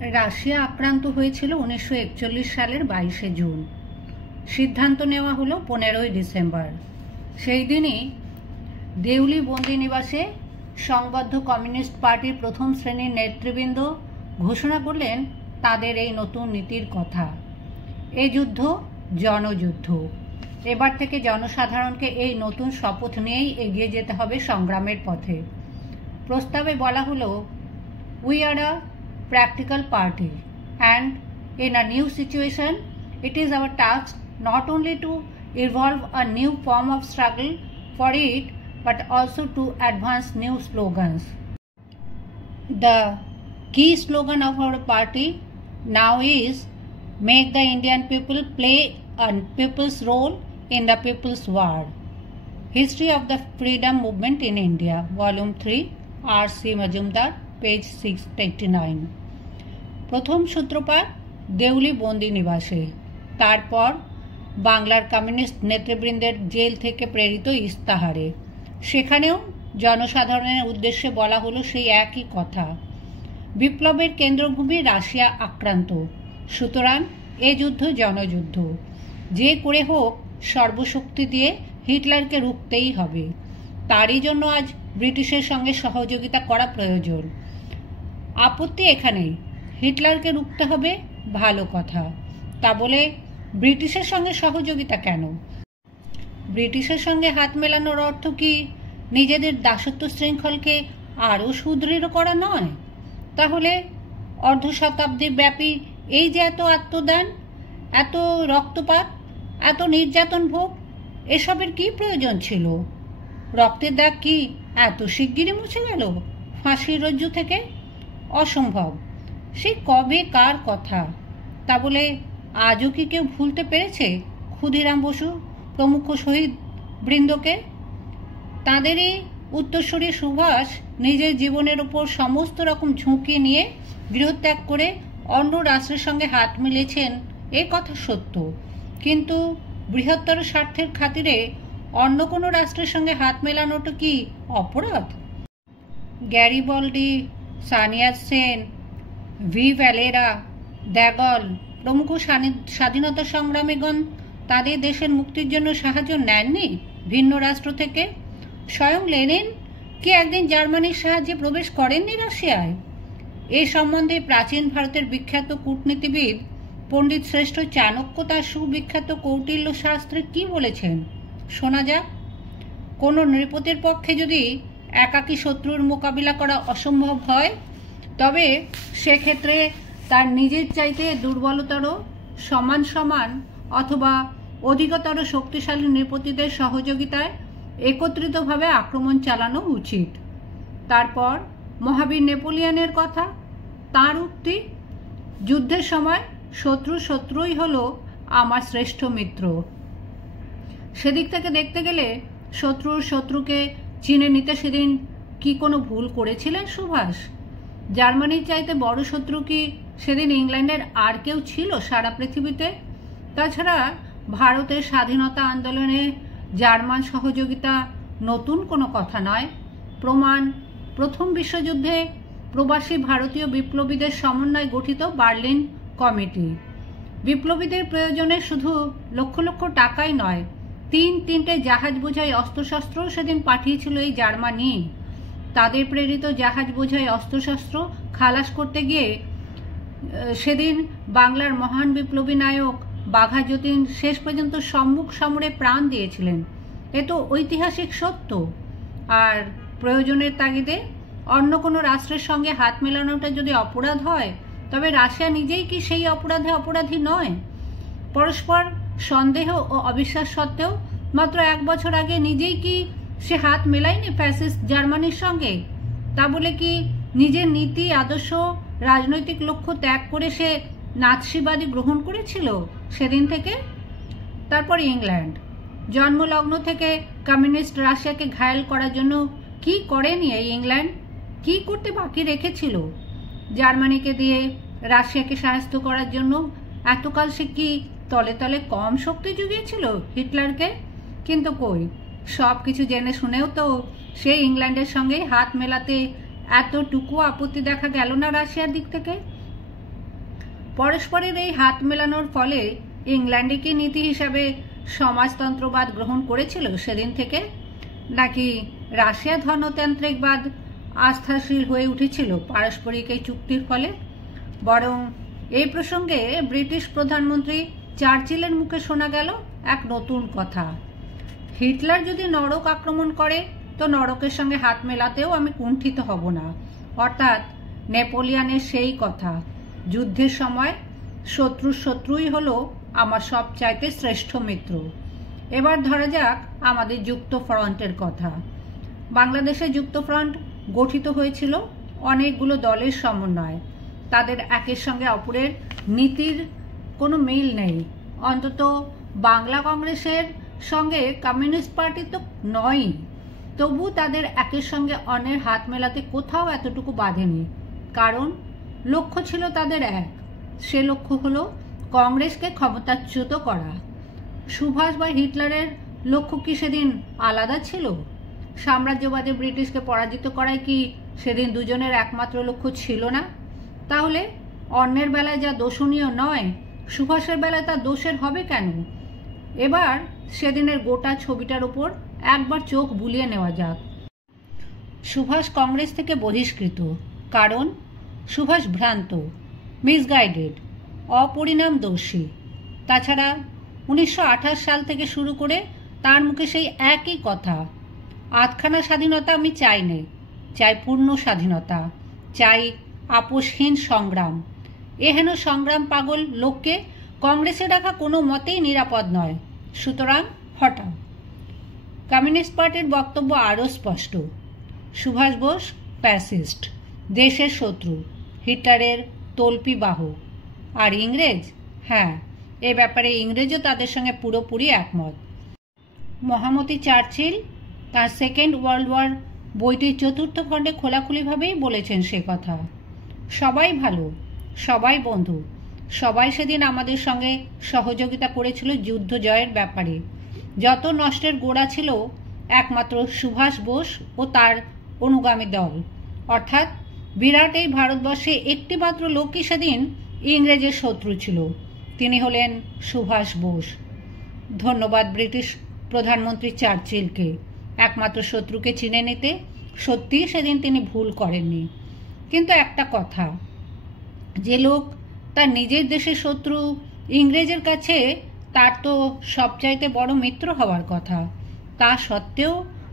Russia আক্রান্ত হয়েছিল 1941 সালের 22শে জুন। সিদ্ধান্ত নেওয়া হলো 15ই ডিসেম্বর। সেই দিনই দেউলি বন্দিনিবাসে সংবদ্ধ কমিউনিস্ট পার্টির প্রথম শ্রেণীর নেতৃবৃন্দ ঘোষণা করলেন তাদের এই নতুন নীতির কথা। এই যুদ্ধ জনযুদ্ধ। এবার থেকে জনসাধারণকে এই নতুন শপথ নিয়েই এগিয়ে যেতে হবে সংগ্রামের পথে। প্রস্তাবে বলা হলো, we are a practical party, and in a new situation it is our task not only to evolve a new form of struggle for it but also to advance new slogans. The key slogan of our party now is make the Indian people play a people's role in the people's war. History of the Freedom Movement in India, Volume 3, R.C. Majumdar, page 689. প্রথম সূত্রপাত দেউলি বন্দিনিবাসে, তারপর বাংলার communist নেতৃবৃন্দের jail থেকে প্রেরিত ইস্তাহারে। সেখানেও জনসাধারণের উদ্দেশ্যে বলা হলো সেই একই কথা। বিপ্লবের কেন্দ্রভূমি রাশিয়া আক্রান্ত, সুতরাং এ যুদ্ধ জনযুদ্ধ। যে করে হোক সর্বশক্তি দিয়ে হিটলারকে রুখতেই হবে। তারই জন্য আজ ব্রিটিশের সঙ্গে সহযোগিতা করা প্রয়োজন। আপত্তি এখানেই, হিটলারকে রুখতে হবে, ভালো কথা। তা বলে ব্রিটিশের সঙ্গে সহযোগিতা কেন? ব্রিটিশের সঙ্গে হাত মেলানোর অর্থ কি নিজেদের দাসত্ব শৃঙ্খলকে আরও সুদৃঢ় করা নয়? তাহলে অর্ধ শতাব্দীর ব্যাপী এই যে এত আত্মদান, এত রক্তপাত, এত নির্যাতন ভোগ, এসবের কি প্রয়োজন ছিল? রক্তের দাগ কি এত শিগগিরই মুছে গেল ফাঁসির রজ্জু থেকে? অসম্ভব। সে কবে কার কথা। তা বলে আজও কি কেউ ভুলতে পেরেছে ক্ষুদিরাম বসু প্রমুখ শহীদ বৃন্দকে? তাঁদেরই উত্তরসূরি সুভাষ নিজের জীবনের ওপর সমস্ত রকম ঝুঁকি নিয়ে গৃহত্যাগ করে অন্য রাষ্ট্রের সঙ্গে হাত মিলিয়েছেন, এ কথা সত্য। কিন্তু বৃহত্তর স্বার্থের খাতিরে অন্য কোনো রাষ্ট্রের সঙ্গে হাত মেলানোটা কি অপরাধ? গ্যারিবল্ডি, সানিয়া সেন, ভি ভ্যালেরা, দ্যাগল প্রমুখ স্বাধীনতা সংগ্রামীগণ তাদের দেশের মুক্তির জন্য সাহায্য নেননি ভিন্ন রাষ্ট্র থেকে? স্বয়ং লেনিন কি একদিন জার্মানির সাহায্যে প্রবেশ করেননি রাশিয়ায়? এ সম্বন্ধে প্রাচীন ভারতের বিখ্যাত কূটনীতিবিদ পণ্ডিত শ্রেষ্ঠ চাণক্য তার সুবিখ্যাত কৌটিল্য শাস্ত্রে কি বলেছেন শোনা যাক। কোনো নৃপতির পক্ষে যদি একাকী শত্রুর মোকাবিলা করা অসম্ভব হয়, তবে সেক্ষেত্রে তার নিজের চাইতে দুর্বলতর, সমান সমান অথবা অধিকতর শক্তিশালী নৃপতিদের সহযোগিতায় একত্রিতভাবে আক্রমণ চালানো উচিত। তারপর মহাবীর নেপোলিয়নের কথা, তাঁর উক্তি, যুদ্ধের সময় শত্রুই হলো আমার শ্রেষ্ঠ মিত্র। সেদিক থেকে দেখতে গেলে শত্রুকে চিনে নিতে সেদিন কি কোনো ভুল করেছিলেন সুভাষ? জার্মানির চাইতে বড় শত্রু কি সেদিন ইংল্যান্ডের আর কেউ ছিল সারা পৃথিবীতে? তাছাড়া ভারতের স্বাধীনতা আন্দোলনে জার্মান সহযোগিতা নতুন কোনো কথা নয়। প্রমাণ, প্রথম বিশ্বযুদ্ধে প্রবাসী ভারতীয় বিপ্লবীদের সমন্বয়ে গঠিত বার্লিন কমিটি। বিপ্লবীদের প্রয়োজনে শুধু লক্ষ লক্ষ টাকাই নয়, তিনটে জাহাজ বোঝাই অস্ত্রশস্ত্র সেদিন পাঠিয়েছিল এই জার্মানি। তাদের প্রেরিত জাহাজ বোঝাই অস্ত্রশস্ত্র খালাস করতে গিয়ে সেদিন বাংলার মহান বিপ্লবী নায়ক বাঘা যতীন শেষ পর্যন্ত সম্মুখ সমরে প্রাণ দিয়েছিলেন। এ তো ঐতিহাসিক সত্য। আর প্রয়োজনের তাগিদে অন্য কোনো রাষ্ট্রের সঙ্গে হাত মেলানোটা যদি অপরাধ হয়, তবে রাশিয়া নিজেই কি সেই অপরাধে অপরাধী নয়? পরস্পর সন্দেহ ও অবিশ্বাস সত্ত্বেও মাত্র 1 বছর আগে নিজেই কি সে হাত মেলায়নি ফ্যাসিস্ট জার্মানির সঙ্গে? তা বলে কি নিজের নীতি, আদর্শ, রাজনৈতিক লক্ষ্য ত্যাগ করে সে নাৎসিবাদী গ্রহণ করেছিল সেদিন থেকে? তারপর ইংল্যান্ড জন্মলগ্ন থেকে কমিউনিস্ট রাশিয়াকে ঘায়েল করার জন্য কি করেনি এই ইংল্যান্ড? কি করতে বাকি রেখেছিল? জার্মানিকে দিয়ে রাশিয়াকে সাহায্য করার জন্য এতকাল সে কি তলে তলে কম শক্তি জুগিয়েছিল হিটলারকে? কিন্তু কই, সব কিছু জেনে শুনেও তো সেই ইংল্যান্ডের সঙ্গে হাত মেলাতে এতটুকু আপত্তি দেখা গেল না রাশিয়ার দিক থেকে। পরস্পরের এই হাত মেলানোর ফলে ইংল্যান্ডে কি নীতি হিসাবে সমাজতন্ত্রবাদ গ্রহণ করেছিল সেদিন থেকে, নাকি রাশিয়া ধনতান্ত্রিকবাদ আস্থাশীল হয়ে উঠেছিল পারস্পরিক এই চুক্তির ফলে? বরং এই প্রসঙ্গে ব্রিটিশ প্রধানমন্ত্রী চার্চিলের মুখে শোনা গেল এক নতুন কথা, হিটলার যদি নরক আক্রমণ করে তো নরকের সঙ্গে হাত মেলাতেও আমি কুণ্ঠিত হব না। অর্থাৎ নেপোলিয়নের সেই কথা, যুদ্ধের সময় শত্রুই হলো আমার সবচাইতে শ্রেষ্ঠ মিত্র। এবার ধরা যাক আমাদের যুক্ত ফ্রন্টের কথা। বাংলাদেশে যুক্ত ফ্রন্ট গঠিত হয়েছিল অনেকগুলো দলের সমন্বয়। তাদের একের সঙ্গে অপরের নীতির কোনো মিল নেই, অন্তত বাংলা কংগ্রেসের সঙ্গে কমিউনিস্ট পার্টি তো নয়ই। তবু তাদের একের সঙ্গে অন্যের হাত মেলাতে কোথাও এতটুকু বাধেনি, কারণ লক্ষ্য ছিল তাদের এক। সে লক্ষ্য হলো কংগ্রেসকে ক্ষমতাচ্যুত করা। সুভাষ বা হিটলারের লক্ষ্য কি সেদিন আলাদা ছিল? সাম্রাজ্যবাদী ব্রিটিশকে পরাজিত করাই কি সেদিন দুজনের একমাত্র লক্ষ্য ছিল না? তাহলে অন্যের বেলায় যা দোষণীয় নয়, সুভাষের বেলায় তা দোষের হবে কেন? এবার সেদিনের গোটা ছবিটার ওপর একবার চোখ বুলিয়ে নেওয়া যাক। সুভাষ কংগ্রেস থেকে বহিষ্কৃত, কারণ সুভাষ ভ্রান্ত, মিসগাইডেড, অপরিণামদর্শী। তাছাড়া 1928 সাল থেকে শুরু করে তার মুখে সেই একই কথা, আধখানা স্বাধীনতা আমি চাই নে, চাই পূর্ণ স্বাধীনতা, চাই আপোষহীন সংগ্রাম। এহেন সংগ্রাম পাগল লোককে কংগ্রেসে রাখা কোনো মতেই নিরাপদ নয়, সুতরাং হটাও। কমিউনিস্ট পার্টির বক্তব্য আরও স্পষ্ট, সুভাষ বোস ফ্যাসিস্ট, দেশের শত্রু, হিটলারের তল্পি বাহক। আর ইংরেজ, হ্যাঁ, এ ব্যাপারে ইংরেজও তাদের সঙ্গে পুরোপুরি একমত। মহামতি চার্চিল তার সেকেন্ড ওয়ার্ল্ড ওয়ার বইটির 4র্থ খণ্ডে খোলাখুলিভাবেই বলেছেন সে কথা। সবাই ভালো, সবাই বন্ধু, সবাই সেদিন আমাদের সঙ্গে সহযোগিতা করেছিল যুদ্ধ জয়ের ব্যাপারে। যত নষ্টের গোড়া ছিল একমাত্র সুভাষ বোস ও তার অনুগামী দল, অর্থাৎ বিরাট এই ভারতবর্ষে একটিমাত্র লোকই সেদিন ইংরেজের শত্রু ছিল, তিনি হলেন সুভাষ বোস। ধন্যবাদ ব্রিটিশ প্রধানমন্ত্রী চার্চিলকে, একমাত্র শত্রুকে চিনে নিতে সত্যিই সেদিন তিনি ভুল করেননি। কিন্তু একটা কথা, যে লোক তার নিজের দেশের শত্রু ইংরেজের কাছে তার তো সবচাইতে বড় মিত্র হওয়ার কথা, তা সত্ত্বেও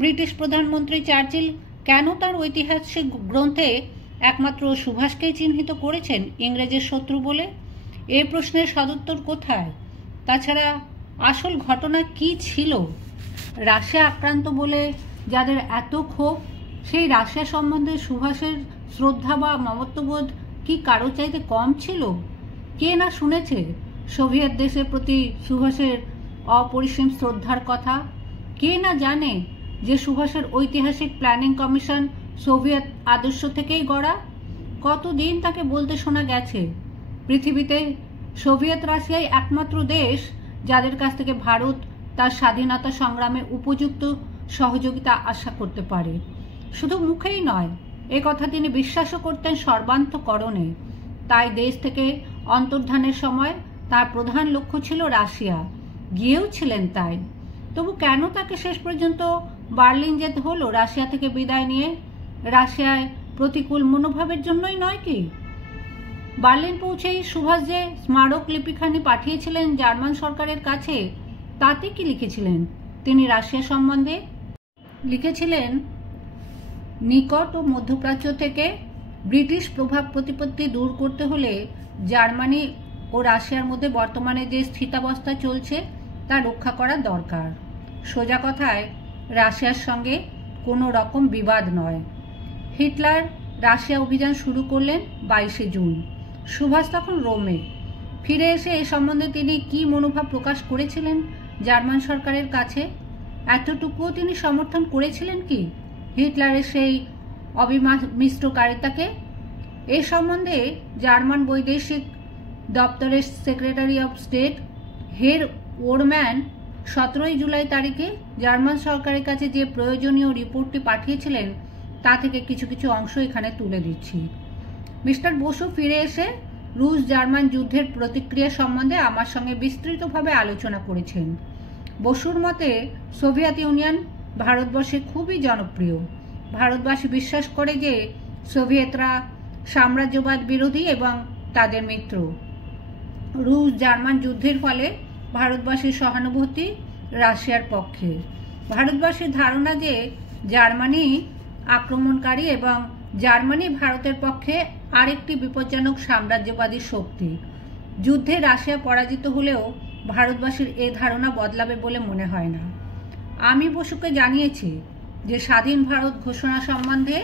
ব্রিটিশ প্রধানমন্ত্রী চার্চিল কেন তার ঐতিহাসিক গ্রন্থে একমাত্র সুভাষকেই চিহ্নিত করেছেন ইংরেজের শত্রু বলে? এই প্রশ্নের সদুত্তর কোথায়? তাছাড়া আসল ঘটনা কি ছিল? রাশিয়া আক্রান্ত বলে যাদের এত ক্ষোভ, সেই রাশিয়া সম্বন্ধে সুভাষের শ্রদ্ধা বা মমত্ববোধ কি কারো চাইতে কম ছিল? কে না শুনেছে সোভিয়েত দেশের প্রতি সুভাষের অপরিসীম শ্রদ্ধার কথা? কে না জানে যে সুভাষের ঐতিহাসিক প্ল্যানিং কমিশন সোভিয়েত আদর্শ থেকেই গড়া? কতদিন তাকে বলতে শোনা গেছে পৃথিবীতে সোভিয়েত রাশিয়াই একমাত্র দেশ যাদের কাছ থেকে ভারত তার স্বাধীনতা সংগ্রামে উপযুক্ত সহযোগিতা আশা করতে পারে। শুধু মুখেই নয়, এ কথা তিনি বিশ্বাসও করতেন সর্বান্তঃকরণে। তাই দেশ থেকে অন্তর্ধানের সময় তার প্রধান লক্ষ্য ছিল রাশিয়া, গিয়েও ছিলেন তাই। তবু কেন তাকে শেষ পর্যন্ত বার্লিন যেতে হলো রাশিয়া থেকে বিদায় নিয়ে? রাশিয়ায় প্রতিকূল মনোভাবের জন্যই নয় কি? বার্লিন পৌঁছেই সুভাষ যে স্মারক লিপিখানি পাঠিয়েছিলেন জার্মান সরকারের কাছে, তাতে কি লিখেছিলেন তিনি রাশিয়া সম্বন্ধে? লিখেছিলেন, নিকট ও মধ্যপ্রাচ্য থেকে ব্রিটিশ প্রভাব প্রতিপত্তি দূর করতে হলে জার্মানি ও রাশিয়ার মধ্যে বর্তমানে যে স্থিতাবস্থা চলছে তা রক্ষা করা দরকার। সোজা কথায় রাশিয়ার সঙ্গে কোনো রকম বিবাদ নয়। হিটলার রাশিয়া অভিযান শুরু করলেন 22শে জুন। সুভাষ তখন রোমে। ফিরে এসে এ সম্বন্ধে তিনি কি মনোভাব প্রকাশ করেছিলেন জার্মান সরকারের কাছে? এতটুকুও তিনি সমর্থন করেছিলেন কি হিটলারের সেই অবিমিশ্রকারিতাকে? এ সম্বন্ধে জার্মান বৈদেশিক দপ্তরের সেক্রেটারি অফ স্টেট হের ওরম্যান 17 জুলাই তারিখে জার্মান সরকারের কাছে যে প্রয়োজনীয় রিপোর্টটি পাঠিয়েছিলেন তা থেকে কিছু কিছু অংশ এখানে তুলে দিচ্ছি। মিস্টার বসু ফিরে এসে রুশ জার্মান যুদ্ধের প্রতিক্রিয়া সম্বন্ধে আমার সঙ্গে বিস্তৃতভাবে আলোচনা করেছেন। বসুর মতে সোভিয়েত ইউনিয়ন ভারতবর্ষে খুবই জনপ্রিয়। ভারতবাসী বিশ্বাস করে যে সোভিয়েতরা সাম্রাজ্যবাদ বিরোধী এবং তাদের মিত্র। রুশ জার্মান যুদ্ধের ফলে ভারতবাসীর সহানুভূতি রাশিয়ার পক্ষে। ভারতবাসীর ধারণা যে জার্মানি আক্রমণকারী এবং জার্মানি ভারতের পক্ষে আরেকটি বিপজ্জনক সাম্রাজ্যবাদী শক্তি। যুদ্ধে রাশিয়া পরাজিত হলেও ভারতবাসীর এ ধারণা বদলাবে বলে মনে হয় না। আমি বসুকে জানিয়েছি যে স্বাধীন ভারত ঘোষণা সম্বন্ধে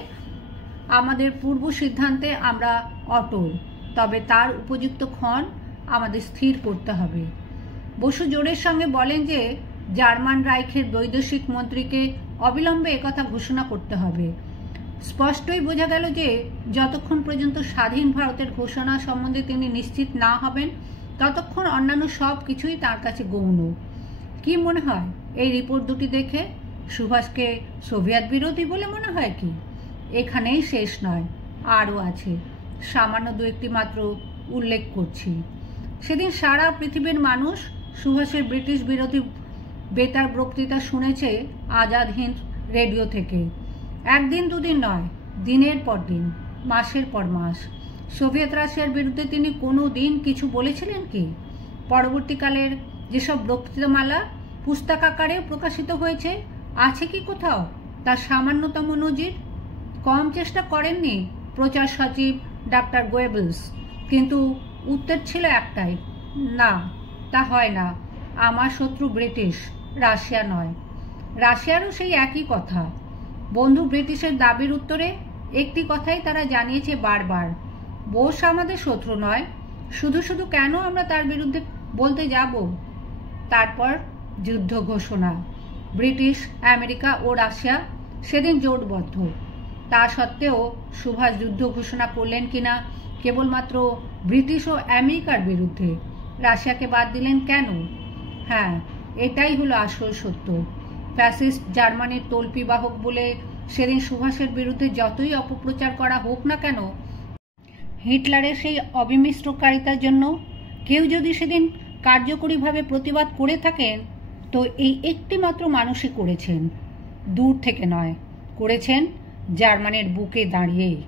আমাদের পূর্ব সিদ্ধান্তে আমরা অটল, তবে তার উপযুক্ত ক্ষণ আমাদের স্থির করতে হবে। বসু জোরের সঙ্গে বলেন যে জার্মান রাইখের বৈদেশিক মন্ত্রীকে অবিলম্বে একথা ঘোষণা করতে হবে। স্পষ্টই বোঝা গেল যে যতক্ষণ পর্যন্ত স্বাধীন ভারতের ঘোষণা সম্বন্ধে তিনি নিশ্চিত না হবেন ততক্ষণ অন্যান্য সব কিছুই তার কাছে গৌণ। কি মনে হয় এই রিপোর্ট দুটি দেখে? সুভাষকে সোভিয়েত বিরোধী বলে মনে হয় কি? এখানেই শেষ নয়, আরও আছে। সামান্য দু একটি মাত্র উল্লেখ করছি। সেদিন সারা পৃথিবীর মানুষ সুভাষের ব্রিটিশ বিরোধী বেতার বক্তৃতা শুনেছে আজাদ হিন্দ রেডিও থেকে। একদিন দুদিন নয়, দিনের পর দিন, মাসের পর মাস। সোভিয়েত রাশিয়ার বিরুদ্ধে তিনি কোনো দিন কিছু বলেছিলেন কি? পরবর্তীকালের যেসব বক্তৃতামালা পুস্তক আকারে প্রকাশিত হয়েছে আছে কি কোথাও তার সামান্যতম নজির? কম চেষ্টা করেননি প্রচার সচিব ডাক্তার গোয়েবলস, কিন্তু উত্তর ছিল একটাই, না, তা হয় না। আমার শত্রু ব্রিটিশ, রাশিয়া নয়। রাশিয়ারও সেই একই কথা। বন্ধু ব্রিটিশের দাবির উত্তরে একটি কথাই তারা জানিয়েছে বারবার, বোস আমাদের শত্রু নয়, শুধু শুধু কেন আমরা তার বিরুদ্ধে বলতে যাব? তারপর যুদ্ধ ঘোষণা। ব্রিটিশ, আমেরিকা ও রাশিয়া সেদিন জোটবদ্ধ। তা সত্ত্বেও সুভাষ যুদ্ধ ঘোষণা করলেন কিনা কেবলমাত্র ব্রিটিশ ও আমেরিকার বিরুদ্ধে। রাশিয়াকে বাদ দিলেন কেন? হ্যাঁ, এটাই হলো আসল সত্য। ফ্যাসিস্ট জার্মানির তল্পি বাহক বলে সেদিন সুভাষের বিরুদ্ধে যতই অপপ্রচার করা হোক না কেন, হিটলারের সেই অবিমিশ্রকারিতার জন্য কেউ যদি সেদিন কার্যকরীভাবে প্রতিবাদ করে থাকেন তো এই একটি মাত্র মানুষই করেছেন, দূর থেকে নয়, করেছেন জার্মানির বুকে দাঁড়িয়েই।